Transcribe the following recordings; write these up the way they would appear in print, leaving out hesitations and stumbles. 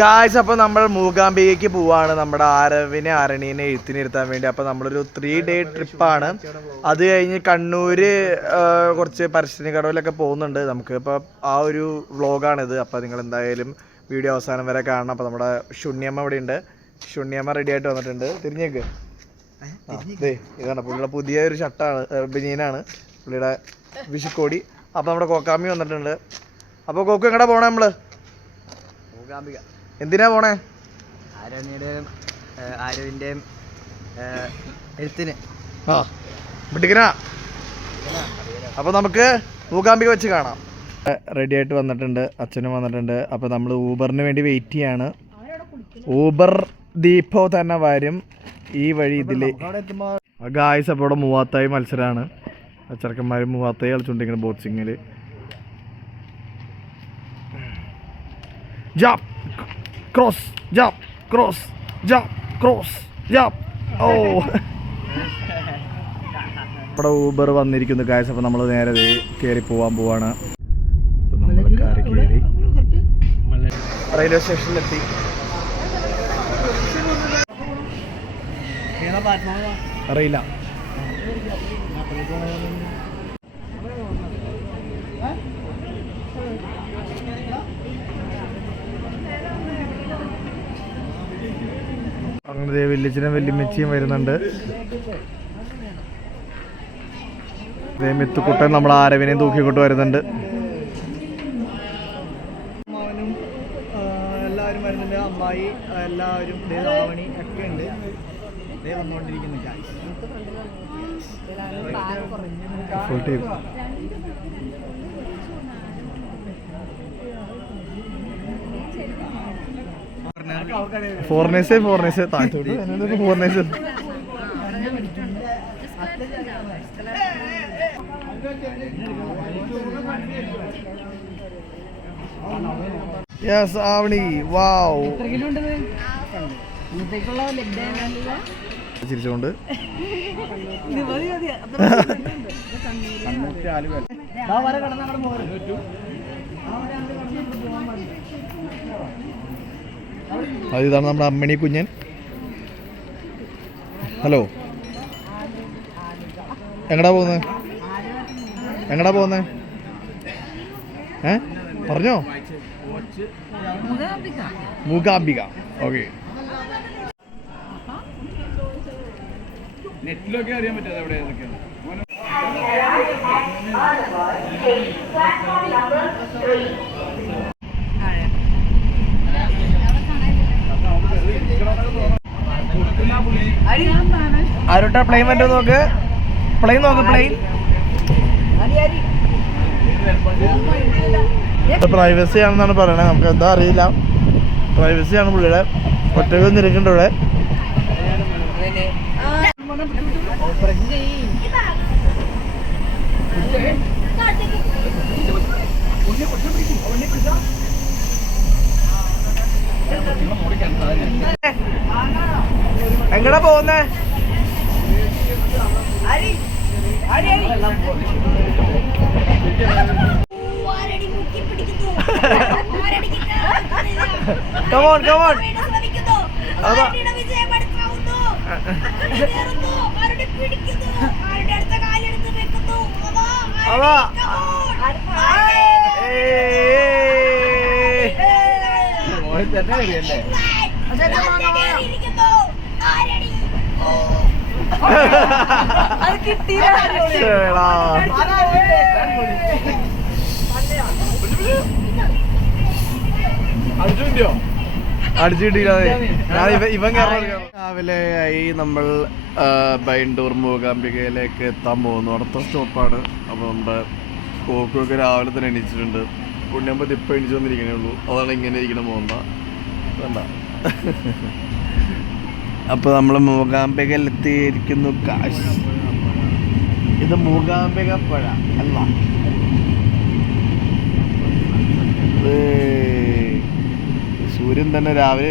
Guys, അപ്പോൾ നമ്മൾ മൂകാംബികയ്ക്ക് പോവാണ് നമ്മുടെ ആരവിനെ അരണീനെ എഴുത്തിനിരുത്താൻ വേണ്ടി. അപ്പോൾ നമ്മളൊരു 3 day ട്രിപ്പാണ്. അത് കഴിഞ്ഞ് കണ്ണൂർ കുറച്ച് പരിസ്ഥിതി കടവിലൊക്കെ പോകുന്നുണ്ട്. നമുക്ക് ഇപ്പോൾ ആ ഒരു വ്ളോഗാണിത്. അപ്പോൾ നിങ്ങൾ എന്തായാലും വീഡിയോ അവസാനം വരെ കാണണം. അപ്പോൾ നമ്മുടെ ഷുണ്ണിയമ്മ ഇവിടെ ഉണ്ട്. ഷുണ്ണിയമ്മ റെഡി ആയിട്ട് വന്നിട്ടുണ്ട്. തിരിഞ്ഞേക്ക്. ഇതാണ് പുള്ളിയുടെ പുതിയൊരു ഷർട്ടാണ്, ബനിയനാണ് പുള്ളിയുടെ വിഷുക്കോടി. അപ്പോൾ നമ്മുടെ കോക്കാമ്മി വന്നിട്ടുണ്ട്. അപ്പോൾ കോക്കു എങ്ങടാ പോണേ? നമ്മള് മൂകാംബിക. എന്തിനാ പോണേ? ആരവിൻ്റെയും എഴുത്തിന്. ആ വിട്ടിക്കനാ. അപ്പോൾ നമുക്ക് മൂകാംബിക വെച്ച് കാണാം. റെഡി ആയിട്ട് വന്നിട്ടുണ്ട്, അച്ഛനും വന്നിട്ടുണ്ട്. അപ്പോൾ നമ്മൾ ഊബറിന് വേണ്ടി വെയിറ്റ് ചെയ്യാണ്. ഊബർ ദീപോ തന്നെ വരും ഈ വഴി ഇതിൽ. ഗായ്സ്, അപ്പോൾ ഇവിടെ മൂവാത്തായി മത്സരമാണ്. ചെറുക്കന്മാർ മൂവാത്തായി കളിച്ചുകൊണ്ടിരിക്കുന്നത് ബോക്സിങ്ങിൽ. ജാപ്പ് ക്രോസ് ജാപ്പ് ക്രോസ് ജാപ്പ് ക്രോസ് ജാപ്പ്. ഓ, ഇവിടെ ഊബർ വന്നിരിക്കുന്നു ഗായ്സ്. അപ്പോൾ നമ്മൾ നേരെ കയറി പോവാൻ പോവാണ്. അപ്പോൾ നമ്മൾ കാറി കയറി റെയിൽവേ സ്റ്റേഷനിലെത്തി. അറിയില്ല. അങ്ങനെ വല്യച്ഛനും വല്യമ്മച്ചിയും വരുന്നുണ്ട്. മിത്തുക്കുട്ടൻ നമ്മുടെ ആരവിനെയും തൂക്കിക്കൊണ്ട് വരുന്നുണ്ട്. എല്ലാവരും വരുന്നുണ്ട്. അമ്മായി എല്ലാവരും ദേവാമണി ഒക്കെ ഉണ്ട്. വന്നുകൊണ്ടിരിക്കുന്നു. ഫോറിനേഴ്സ് താഴ്ത്തോട്ട് ഫോറിനേഴ്സ്. യെസ് ആവണി. വാവ്. ചിരിച്ചുകൊണ്ട് ഇതാണ് നമ്മുടെ അമ്മണി കുഞ്ഞൻ. ഹലോ, എങ്ങടാ പോകുന്നത്? പറഞ്ഞോ. മൂകാംബിക. ഓക്കെ. നെറ്റിലൊക്കെ അറിയാൻ പറ്റാതെ എവിടെ ഏതൊക്കെയാണ്. ആരോട്ടാ പ്ലെയിൻ വരോ? നോക്ക് പ്ലെയിൻ. പ്രൈവസി ആണെന്നാണ് പറയണത്. നമുക്ക് എന്താ അറിയില്ല. പ്രൈവസി ആണ് പുള്ളിയുടെ. ഒറ്റക്കൊന്നും ഇരിക്കണ്ട ഇവിടെ. എങ്ങടാ പോകുന്നേ? കമോൺ. രാവിലെ ആയി നമ്മൾ ബൈൻഡൂർ മൂകാംബികയിലേക്ക് എത്താൻ പോകുന്നു. അടുത്ത സ്റ്റോപ്പാണ്. അപ്പോൾ നമ്മുടെ കോക്കൊക്കെ രാവിലെ തന്നെ എണീച്ചിട്ടുണ്ട്. പുണ്യമ്പത് ഇപ്പം എണീച്ച് വന്നിരിക്കണേ ഉള്ളൂ. അതാണ് ഇങ്ങനെ ഇരിക്കണം പോകണ്ട വേണ്ട. അപ്പോൾ നമ്മൾ മൂകാംബികയിൽ എത്തിയിരിക്കുന്നു. കാശ്. ഇത് മൂകാംബിക പുഴ അല്ല. സൂര്യൻ തന്നെ രാവിലെ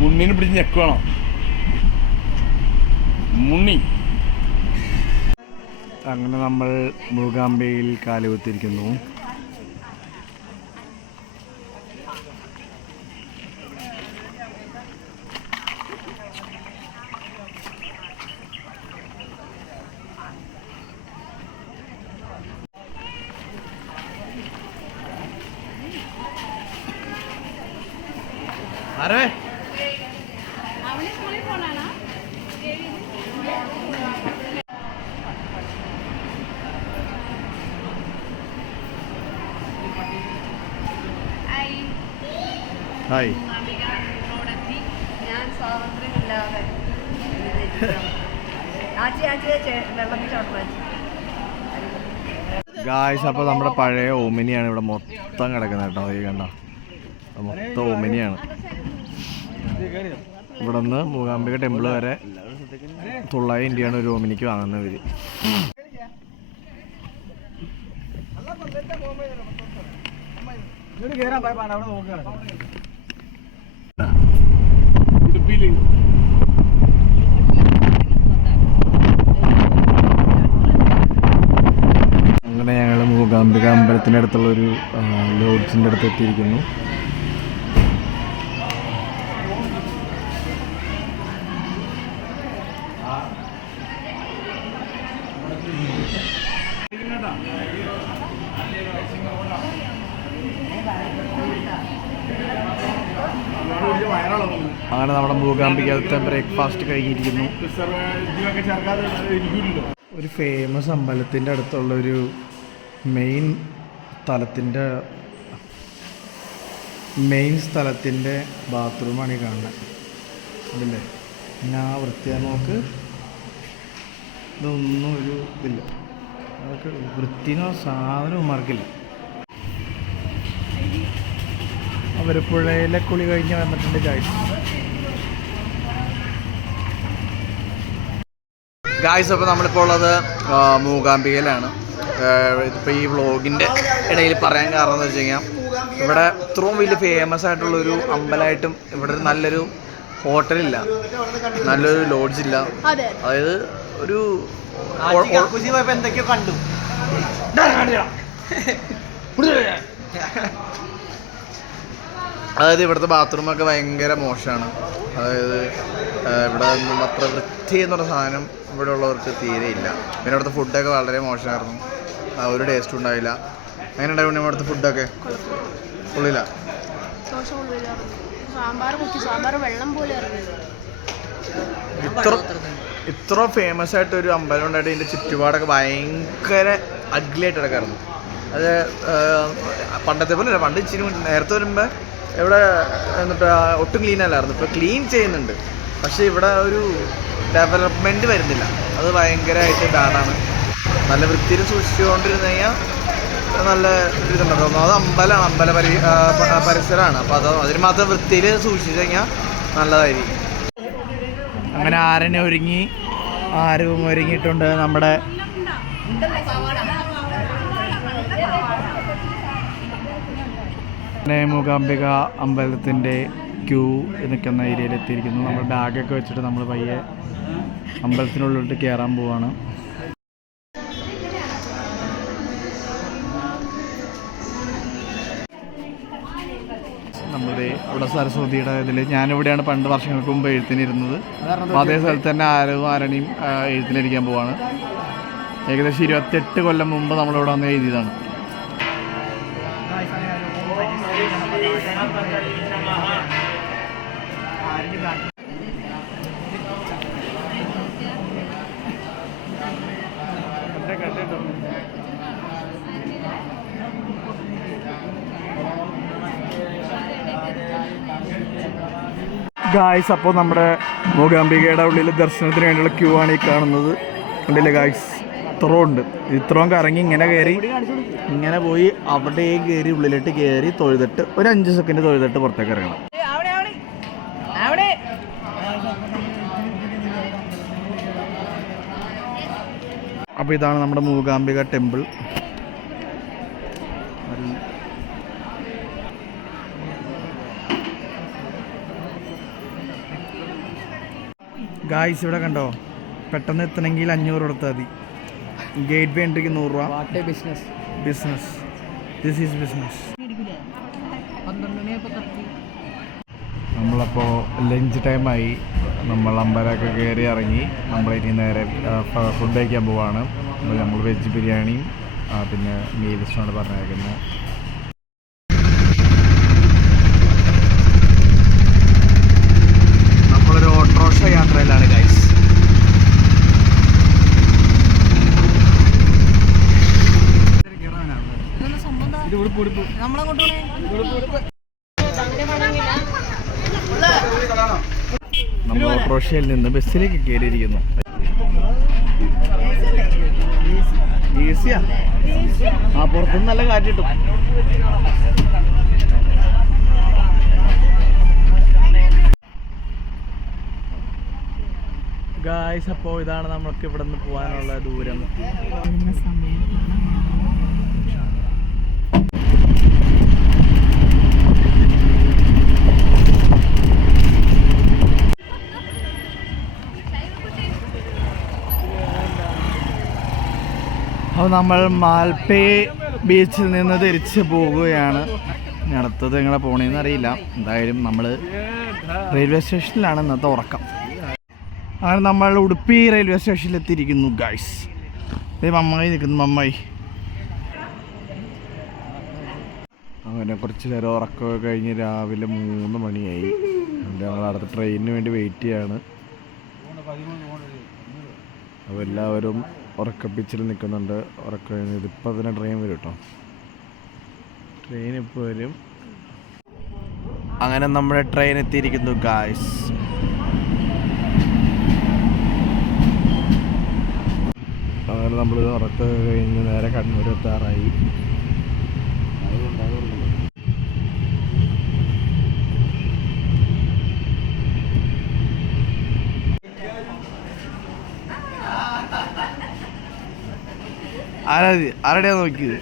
മുണ്ണിനെ പിടിച്ച് ഞെക്കുവാണോ? മുണ്ണി അങ്ങനെ നമ്മൾ മൂകാംബയിൽ കാലുകുത്തിയിരിക്കുന്നു. ആരേ ഹായ്. ഗായ്സ്, അപ്പോൾ നമ്മുടെ പഴയ ഓമിനിയാണ് ഇവിടെ മൊത്തം കിടക്കുന്നത് കേട്ടോ. ഈ കണ്ട മൊത്തം ഓമിനിയാണ്. ഇവിടെ നിന്ന് മൂകാംബിക ടെമ്പിൾ വരെ 900 ഇന്ത്യയാണ് ഒരു ഓമിനിക്ക് വാങ്ങുന്നവർ. അങ്ങനെ ഞങ്ങൾ മൂകാംബിക അമ്പലത്തിൻ്റെ അടുത്തുള്ള ഒരു ലോഡ്ജിൻ്റെ അടുത്ത് എത്തിയിരിക്കുന്നു. അങ്ങനെ നമ്മുടെ മൂകാംബികത്തെ ബ്രേക്ക്ഫാസ്റ്റ് കഴിഞ്ഞിരിക്കുന്നു. ഒരു ഫേമസ് അമ്പലത്തിൻ്റെ അടുത്തുള്ളൊരു മെയിൻ സ്ഥലത്തിൻ്റെ ബാത്റൂമാണ് ഈ കാണുന്നത്. അതില്ലേ പിന്നെ ആ വൃത്തിയായി നോക്ക്. ഇതൊന്നും ഒരു ഇതില്ല, അതൊക്കെ വൃത്തിനോ സാധനവും മാർക്കില്ല. അവർ പുഴയിലെ കുളി കഴിഞ്ഞ് വന്നിട്ടുണ്ട് ഗായ്സ്. അപ്പോൾ നമ്മളിപ്പോൾ ഉള്ളത് മൂകാംബികയിലാണ്. ഇതിപ്പോൾ ഈ വ്ളോഗിൻ്റെ ഇടയിൽ പറയാൻ കാരണം എന്ന് വെച്ച് കഴിഞ്ഞാൽ ഇവിടെ ഇത്രയും വലിയ ഫേമസ് ആയിട്ടുള്ളൊരു അമ്പലമായിട്ടും ഇവിടെ നല്ലൊരു ഹോട്ടലില്ല, നല്ലൊരു ലോഡ്ജില്ല. അതായത് ഒരു എന്തൊക്കെയോ കണ്ടു. അതായത് ഇവിടുത്തെ ബാത്റൂമൊക്കെ ഭയങ്കര മോശമാണ്. അതായത് ഇവിടെ ഒന്നും അത്ര വൃത്തി എന്ന് പറഞ്ഞ സാധനം ഇവിടെ ഉള്ളവർക്ക് തീരെ ഇല്ല. പിന്നെ ഇവിടുത്തെ ഫുഡൊക്കെ വളരെ മോശമായിരുന്നു, ഒരു ടേസ്റ്റും ഉണ്ടായില്ല. അങ്ങനെ ഉണ്ടായിരുന്നു ഇവിടുത്തെ ഫുഡൊക്കെ കൊള്ളില്ല. ഇത്ര ഫേമസ് ആയിട്ടൊരു അമ്പലം ഉണ്ടായിട്ട് ഇതിൻ്റെ ചുറ്റുപാടൊക്കെ ഭയങ്കര അഗ്ലിയായിട്ട് കിടക്കായിരുന്നു. അത് പണ്ടത്തെ പോലെ അല്ല. പണ്ട് ഇച്ചിരി നേരത്തെ വരുമ്പോൾ ഇവിടെ എന്നിട്ട് ഒട്ടും ക്ലീൻ അല്ലായിരുന്നു. ഇപ്പോൾ ക്ലീൻ ചെയ്യുന്നുണ്ട്, പക്ഷേ ഇവിടെ ഒരു ഡെവലപ്മെൻറ്റ് വരുന്നില്ല. അത് ഭയങ്കരമായിട്ട് ബാഡാണ്. നല്ല വൃത്തിയിൽ സൂക്ഷിച്ചുകൊണ്ടിരുന്നു കഴിഞ്ഞാൽ നല്ല ഇതുണ്ടാകും. അത് അമ്പലമാണ്, പരിസരമാണ്. അപ്പോൾ അതിന് മാത്രം വൃത്തിയിൽ സൂക്ഷിച്ചു കഴിഞ്ഞാൽ നല്ലതായിരിക്കും. അങ്ങനെ ആരും ഒരുങ്ങിയിട്ടുണ്ട്. നമ്മുടെ മൂകാംബിക അമ്പലത്തിൻ്റെ ക്യൂ നിൽക്കുന്ന ഏരിയയിൽ എത്തിയിരിക്കുന്നു. നമ്മൾ ബാഗൊക്കെ വെച്ചിട്ട് നമ്മൾ പയ്യെ അമ്പലത്തിനുള്ളിലോട്ട് കയറാൻ പോവാണ്. നമ്മുടെ അവിടെ സരസ്വതിയുടെ ഇതിൽ ഞാനിവിടെയാണ് പണ്ട് വർഷങ്ങൾക്ക് മുമ്പ് എഴുത്തിനിരുന്നത്. അപ്പോൾ അതേ സ്ഥലത്ത് തന്നെ ആരണിയും എഴുത്തിനിരിക്കാൻ പോവാണ്. ഏകദേശം 28 കൊല്ലം മുമ്പ് നമ്മളിവിടെ വന്ന് എഴുതിയതാണ്. ഗായ്സ്, അപ്പോൾ നമ്മുടെ മൂകാംബികയുടെ ഉള്ളിൽ ദർശനത്തിന് വേണ്ടിയുള്ള ക്യൂ ആണ് ഈ കാണുന്നത്. കണ്ടില്ലേ ഗായ്സ്, ഇത്രയും കറങ്ങി ഇങ്ങനെ പോയി അവിടെ കയറി ഉള്ളിലോട്ട് കയറി തൊഴുതിട്ട് ഒരു 5 സെക്കൻഡ് തൊഴുതിട്ട് പുറത്തേക്ക് ഇറങ്ങണം. അപ്പോൾ ഇതാണ് നമ്മുടെ മൂകാംബിക ടെമ്പിൾ. ഗായ്സ്, ഇവിടെ കണ്ടോ, പെട്ടെന്ന് എത്തണമെങ്കിൽ 500 കൊടുത്താൽ മതി. ഗേറ്റ് വേ എൻട്രിക്ക് 100 രൂപ. What business. Business, this is business. നമ്മളപ്പോൾ ലഞ്ച് ടൈമായി. നമ്മൾ അമ്പലമൊക്കെ കയറി ഇറങ്ങി. നമ്മളിനി നേരെ ഫുഡ് കഴിക്കാൻ പോവാണ്. നമ്മൾ വെജ് ബിരിയാണിയും പിന്നെ മീൽസുമാണ് പറഞ്ഞേക്കുന്നത്. നമ്മളൊരു ഓട്ടോറിക്ഷ യാത്രയിലാണ് ഗൈസ്. നമ്മൾ ഓട്ടോറിക്ഷയിൽ നിന്ന് ബസ്സിലേക്ക് കയറിയിരിക്കുന്നു. ആ പുറത്തുനിന്ന് നല്ല കാറ്റ് കിട്ടും. ഗായ്സ്, അപ്പോൾ ഇതാണ് നമ്മൾക്ക് ഇവിടെ നിന്ന് പോകാനുള്ള ദൂരം. അപ്പോൾ നമ്മൾ മാൽപ്പേ ബീച്ചിൽ നിന്ന് തിരിച്ച് പോകുകയാണ്. അടുത്തത് എങ്ങനെ പോകണമെന്ന് അറിയില്ല. എന്തായാലും നമ്മൾ റെയിൽവേ സ്റ്റേഷനിലാണ് ഇന്നത്തെ ഉറക്കം. അങ്ങനെ നമ്മൾ ഉടുപ്പി റെയിൽവേ സ്റ്റേഷനിൽ എത്തിയിരിക്കുന്നു ഗൈസ്. ഇതേ മമ്മായി നിൽക്കുന്നു, മമ്മായി. അങ്ങനെ കുറച്ച് നേരം ഉറക്കമൊക്കെ കഴിഞ്ഞ് രാവിലെ 3 മണിയായി. ഞങ്ങൾ അടുത്ത ട്രെയിനിന് വേണ്ടി വെയിറ്റ് ചെയ്യാണ്. അപ്പോൾ എല്ലാവരും ഉറക്കപ്പിച്ചിൽ നിൽക്കുന്നുണ്ട്. ഉറക്കം ഇതിപ്പോൾ തന്നെ ട്രെയിൻ വരും കേട്ടോ. ട്രെയിൻ ഇപ്പോൾ വരും. അങ്ങനെ നമ്മുടെ ട്രെയിൻ എത്തിയിരിക്കുന്നു ഗായ്സ്. അങ്ങനെ നമ്മൾ ഉറക്കം കഴിഞ്ഞ് നേരെ കണ്ണൂർ എത്താറായി. ആരുടെയാ നോക്കിയത്?